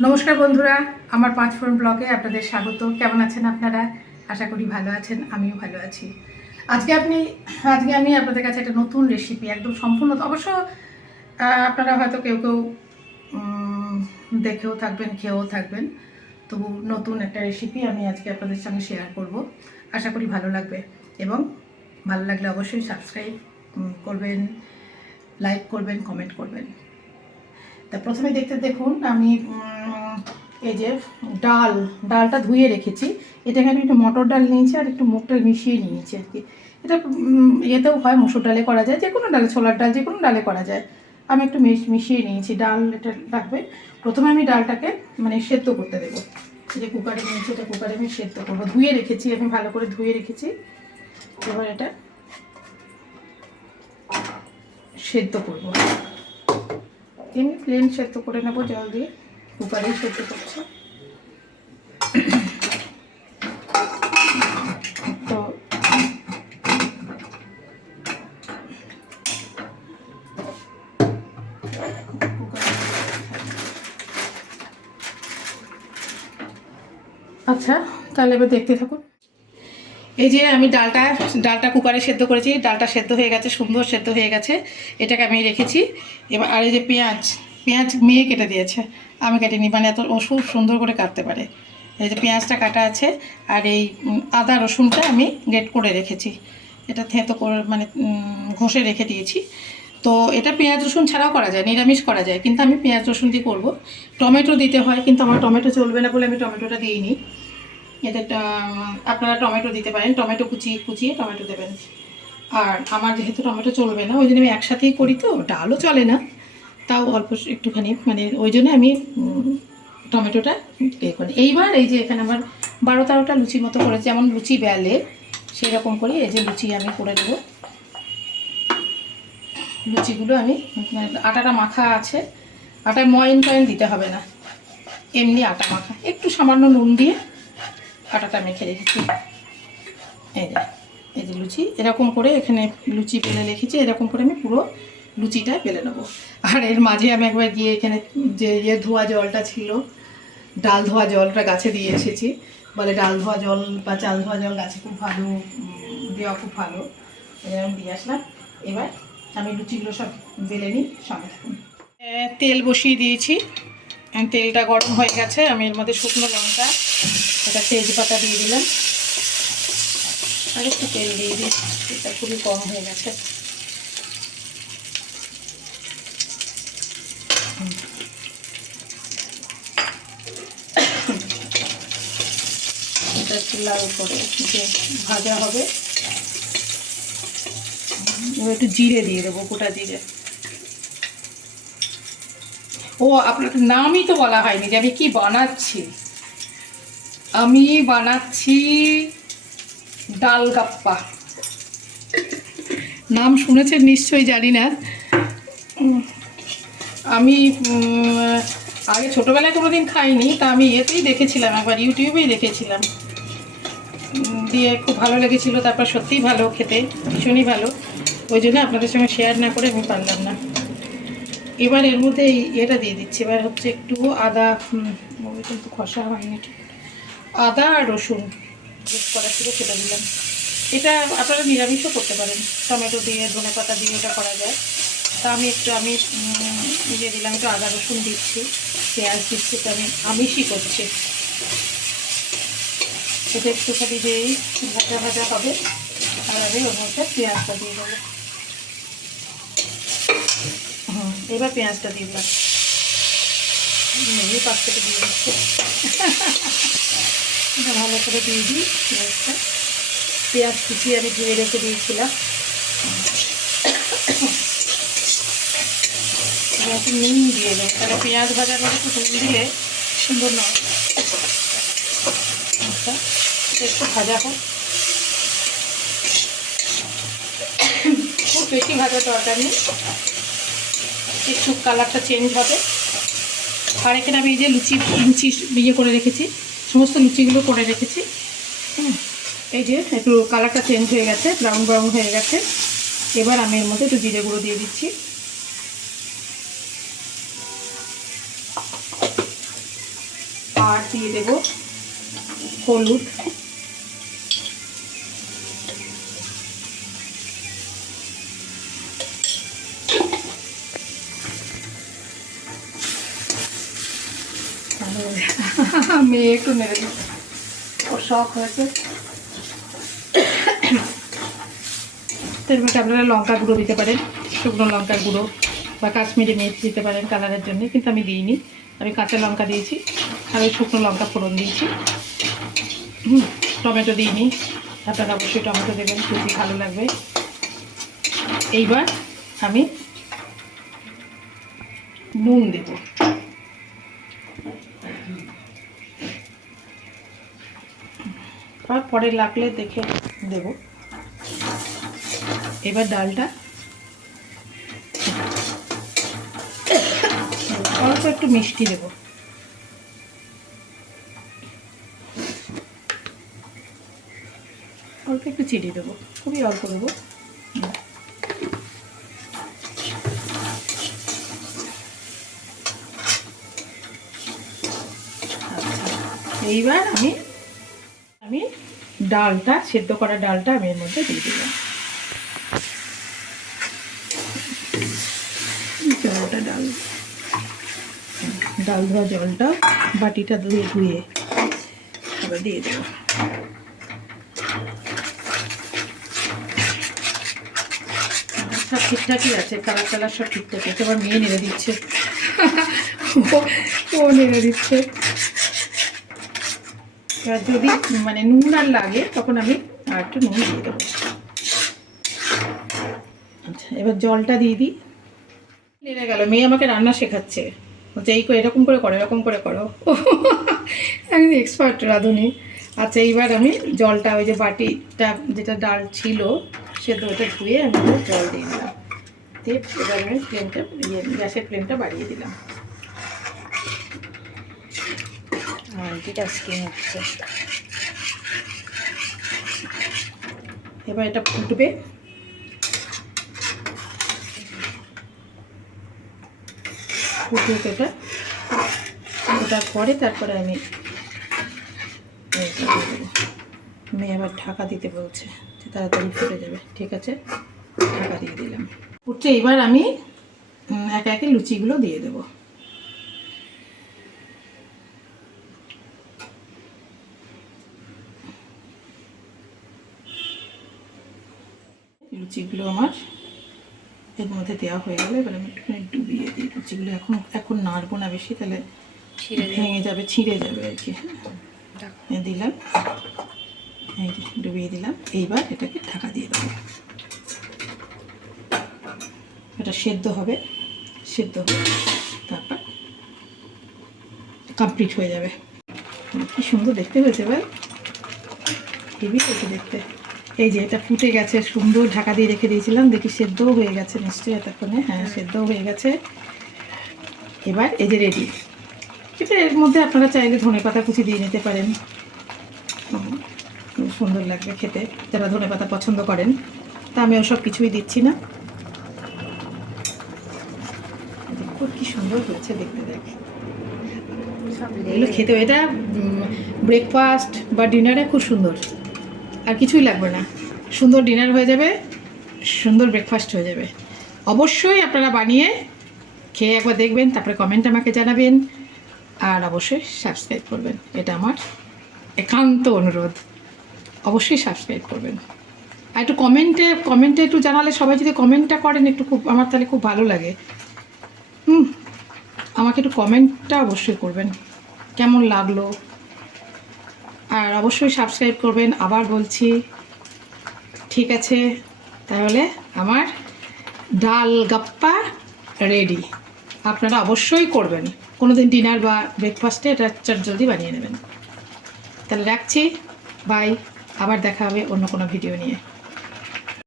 নমস্কার বন্ধুরা, আমার পাঁচ ফোন ব্লগে আপনাদের স্বাগত। কেমন আছেন আপনারা? আশা করি ভালো আছেন, আমিও ভালো আছি। আজকে আপনি, আজকে আমি আপনাদের কাছে একটা নতুন রেসিপি একদম সম্পূর্ণ, অবশ্য আপনারা হয়তো কেউ কেউ দেখেও থাকবেন, খেয়েও থাকবেন। তবু নতুন একটা রেসিপি আমি আজকে আপনাদের সঙ্গে শেয়ার করব। আশা করি ভালো লাগবে। এবং ভালো লাগলে অবশ্যই সাবস্ক্রাইব করবেন লাইক করবেন কমেন্ট করবেন। তা প্রথমে দেখতে দেখুন, আমি এই যে ডাল, ডালটা ধুয়ে রেখেছি। এটাকে আমি একটু মটর ডাল নিয়েছি আর একটু মুগ ডাল মিশিয়ে নিয়েছি আর কি। এটা ইয়েতেও হয় মুসুর ডালে করা যায় যে কোনো ডালে, ছোলার ডাল যে কোনো ডালে করা যায়। আমি একটু মিশ- মিশিয়ে নিয়েছি, ডাল এটা লাগবে। প্রথমে আমি ডালটাকে মানে সেদ্ধ করতে দেবো। যে কুকারে নিয়েছি, এটা কুকারে আমি সেদ্ধ করব। ধুয়ে রেখেছি, আমি ভালো করে ধুয়ে রেখেছি। এবার এটা সেদ্ধ করব। এমনি প্লেন সেদ্ধ করে নেব জল দিয়ে কুকারেই সেদ্ধ করছি। তো আচ্ছা তাহলে এবার দেখতে থাকুন। এই যে আমি ডালটা ডালটা কুকারে সেদ্ধ করেছি। ডালটা সেদ্ধ হয়ে গেছে, সুন্দর সেদ্ধ হয়ে গেছে। এটাকে আমি রেখেছি। এবার আর এই যে পেঁয়াজ পেঁয়াজ মেয়ে কেটে দিয়েছে। আমি কাটিনি মানে এত ওষুধ সুন্দর করে কাটতে পারে। এই যে পেঁয়াজটা কাটা আছে, আর এই আদা রসুনটা আমি গ্রেট করে রেখেছি। এটা থেঁতো করে মানে ঘষে রেখে দিয়েছি। তো এটা পেঁয়াজ রসুন ছাড়াও করা যায়, নিরামিষ করা যায়। কিন্তু আমি পেঁয়াজ রসুন দিয়ে করব। টমেটো দিতে হয়, কিন্তু আমার টমেটো চলবে না বলে আমি টমেটোটা দিইনি। এতে আপনারা টমেটো দিতে পারেন, টমেটো কুচিয়ে কুচিয়ে টমেটো দেবেন। আর আমার যেহেতু টমেটো চলবে না ওই জন্য আমি একসাথেই করি তো, ডালও চলে না। তাও অল্প একটুখানি মানে ওই জন্য আমি টমেটোটা এ করি। এইবার এই যে এখানে আমার বারো তেরোটা লুচি মতো করে যেমন লুচি বেলে সেই রকম করে এই যে লুচি আমি করে দেবো। লুচিগুলো আমি মানে আটাটা মাখা আছে, আটায় ময়ন টয়ন দিতে হবে না। এমনি আটা মাখা, একটু সামান্য নুন দিয়ে আটাটা মেখে রেখেছি। এই যে এই যে লুচি, এরকম করে এখানে লুচি পেলে রেখেছি, এরকম করে আমি পুরো লুচিটা পেলে নেব। আর এর মাঝে আমি একবার গিয়ে এখানে যে ইয়ে ধোয়া জলটা ছিল, ডাল ধোয়া জলটা গাছে দিয়ে এসেছি। বলে ডাল ধোয়া জল বা চাল ধোয়া জল গাছে খুব ভালো দেওয়া খুব ভালো। এই আমি দিয়ে আসলাম। এবার আমি লুচিগুলো সব বেলে নিই, সঙ্গে থাকুন। তেল বসিয়ে দিয়েছি। তেলটা গরম হয়ে গেছে, আমি এর মধ্যে শুকনো লঙ্কা এটা তেজপাতা দিয়ে দিলাম। আর একটু তেল দিয়ে দিই, এটা খুবই কম হয়ে গেছে। এটা একটু লাল করে যে ভাজা হবে। একটু জিরে দিয়ে দেবো, গোটা জিরে। ও আপনাকে নামই তো বলা হয়নি যে আমি কি বানাচ্ছি। আমি বানাচ্ছি ডাল গাপ্পা। নাম শুনেছেন নিশ্চয়ই, জানি না। আমি আগে ছোটোবেলায় কোনো দিন খাইনি, তা আমি এতেই দেখেছিলাম, একবার ইউটিউবেই দেখেছিলাম। দিয়ে খুব ভালো লেগেছিলো, তারপর সত্যিই ভালো খেতে, ভীষণই ভালো। ওই জন্য আপনাদের সঙ্গে শেয়ার না করে আমি পারলাম না। এবার এর মধ্যে এটা দিয়ে দিচ্ছি, এবার হচ্ছে একটু আদা কিন্তু খসা হয়নি, ঠিক আদা আর রসুন পেস্ট করা ছিল সেটা দিলাম। এটা আপনারা নিরামিষও করতে পারেন। টমেটো দিয়ে, ধনে পাতা দিয়ে এটা করা যায়। তা আমি একটু, আমি দিয়ে দিলাম, একটু আদা রসুন দিচ্ছি, পেঁয়াজ দিচ্ছি, তো আমি আমিষই করছি। এটা একটুখানি যেই ভাজা ভাজা হবে। আর আমি ওর মধ্যে পেঁয়াজটা দিয়ে দেবো। হুম, এবার পেঁয়াজটা দিয়ে দিলাম। এই পাশ থেকে দিয়ে দিচ্ছি। এটা ভালো করে দিয়ে দিই পেঁয়াজটা পেঁয়াজ কুচিয়ে আমি ধুয়ে রেখে দিয়েছিলাম। একটু নুন দিয়ে দেবো তাহলে পেঁয়াজ ভাজার মধ্যে একটু নুন দিলে সুন্দর নয়। আচ্ছা একটু ভাজা হোক। খুব বেশি ভাজা দরকার নেই। একটু কালারটা চেঞ্জ হবে। আর এখানে আমি এই যে লুচি লুচি ইয়ে করে রেখেছি, সমস্ত লুচিগুলো করে রেখেছি। হ্যাঁ এই যে একটু কালারটা চেঞ্জ হয়ে গেছে ব্রাউন ব্রাউন হয়ে গেছে। এবার আমি এর মধ্যে একটু জিরে গুঁড়ো দিয়ে দিচ্ছি। আর দিয়ে দেব হলুদ। মেয়ে একটু নেড়ে দিল ওর শখ হয়েছে। মধ্যে আপনারা লঙ্কা গুঁড়ো দিতে পারেন শুকনো লঙ্কার গুঁড়ো বা কাশ্মীরি মির্চ দিতে পারেন কালারের জন্য কিন্তু আমি দিইনি। আমি কাঁচা লঙ্কা দিয়েছি আর ওই শুকনো লঙ্কা ফোড়ন দিয়েছি। হুম, টমেটো দিইনি। আপনারা অবশ্যই টমেটো দেবেন খুবই ভালো লাগবে। এইবার আমি নুন দেব। পরে লাগলে দেখে দেব। এবার ডালটা অল্প একটু মিষ্টি দেব। অল্প একটু চিনি দেবো, খুবই অল্প দেবো। আচ্ছা এইবার আমি আমি ডালটা সেদ্ধ করা ডালটা আমি এর মধ্যে দিয়ে দিলাম। জলটা ডাল। ডাল ধোয়া জলটা বাটিটা ধুয়ে ধুয়ে আবার দিয়ে দেবো। সব ঠিকঠাকই আছে কালার কালার সব ঠিকঠাক আছে। আবার মেয়ে নেড়ে দিচ্ছে। ও নেড়ে দিচ্ছে। এবার যদি মানে নুন আর লাগে, তখন আমি আর একটু নুন দিয়ে দেবো। আচ্ছা এবার জলটা দিয়ে দিই। নেড়ে গেল, মেয়ে আমাকে রান্না শেখাচ্ছে। বলছে, এই এরকম করে করো, এরকম করে করো। আমি এক্সপার্ট রাঁধুনি। আচ্ছা এইবার আমি জলটা, ওই যে বাটিটা, যেটা ডাল ছিল, সেদ্ধ ওটা ধুয়ে আমি জল দিয়ে দিলাম। দিয়ে এবার আমি ফ্লেমটা ইয়ে গ্যাসের ফ্লেমটা বাড়িয়ে দিলাম। মাল্টিটাস্কিং হচ্ছে। এবার এটা ফুটবে। ফুটুক এটা। ওটার পরে তারপরে আমি। মেয়ে আবার ঢাকা দিতে বলছে যে তাড়াতাড়ি ফুটে যাবে, ঠিক আছে? ঢাকা দিয়ে দিলাম। ফুটছে, এবার আমি একে একে লুচিগুলো দিয়ে দেবো। লুচিগুলো আমার এর মধ্যে দেওয়া হয়ে গেলে। এবার আমি একটুখানি ডুবিয়ে দিই। লুচিগুলো এখন এখন নাড়বো না বেশি তাহলে ভেঙে যাবে ছিঁড়ে যাবে আর কি এ দিলাম। এই যে ডুবিয়ে দিলাম। এইবার এটাকে ঢাকা দিয়ে দেবো। এটা সেদ্ধ হবে। সেদ্ধ হবে তারপর কমপ্লিট হয়ে যাবে। কি সুন্দর দেখতে হয়েছে ভাই। হয়েছে দেখতে। এই যে এটা ফুটে গেছে সুন্দর ঢাকা দিয়ে রেখে দিয়েছিলাম দেখি সেদ্ধও হয়ে গেছে নিশ্চয়ই এতক্ষণে। হ্যাঁ সেদ্ধও হয়ে গেছে। এবার এই যে রেডি এটা এর মধ্যে আপনারা চাইলে ধনে পাতা কুচি দিয়ে নিতে পারেন। খুব সুন্দর লাগবে খেতে যারা ধনে পাতা পছন্দ করেন। তা আমি ওসব কিছুই দিচ্ছি না। কি সুন্দর হয়েছে দেখতে দেখ এগুলো খেতে এটা ব্রেকফাস্ট বা ডিনারে খুব সুন্দর। আর কিছুই লাগবে না। সুন্দর ডিনার হয়ে যাবে, সুন্দর ব্রেকফাস্ট হয়ে যাবে। অবশ্যই আপনারা বানিয়ে খেয়ে একবার দেখবেন, তারপরে কমেন্ট আমাকে জানাবেন, আর অবশ্যই সাবস্ক্রাইব করবেন। এটা আমার একান্ত অনুরোধ। অবশ্যই সাবস্ক্রাইব করবেন। আর একটু কমেন্টে কমেন্টে একটু জানালে সবাই যদি কমেন্টটা করেন, একটু খুব, আমার তাহলে খুব ভালো লাগে। হুম, আমাকে একটু কমেন্টটা অবশ্যই করবেন। কেমন লাগল? আর অবশ্যই সাবস্ক্রাইব করবেন। আবার বলছি, ঠিক আছে? তাহলে আমার ডাল গাপ্পা রেডি আপনারা অবশ্যই করবেন। কোনো দিন ডিনার বা ব্রেকফাস্টে এটা জলদি বানিয়ে নেবেন। তাহলে রাখছি। বাই আবার দেখা হবে অন্য কোনো ভিডিও নিয়ে।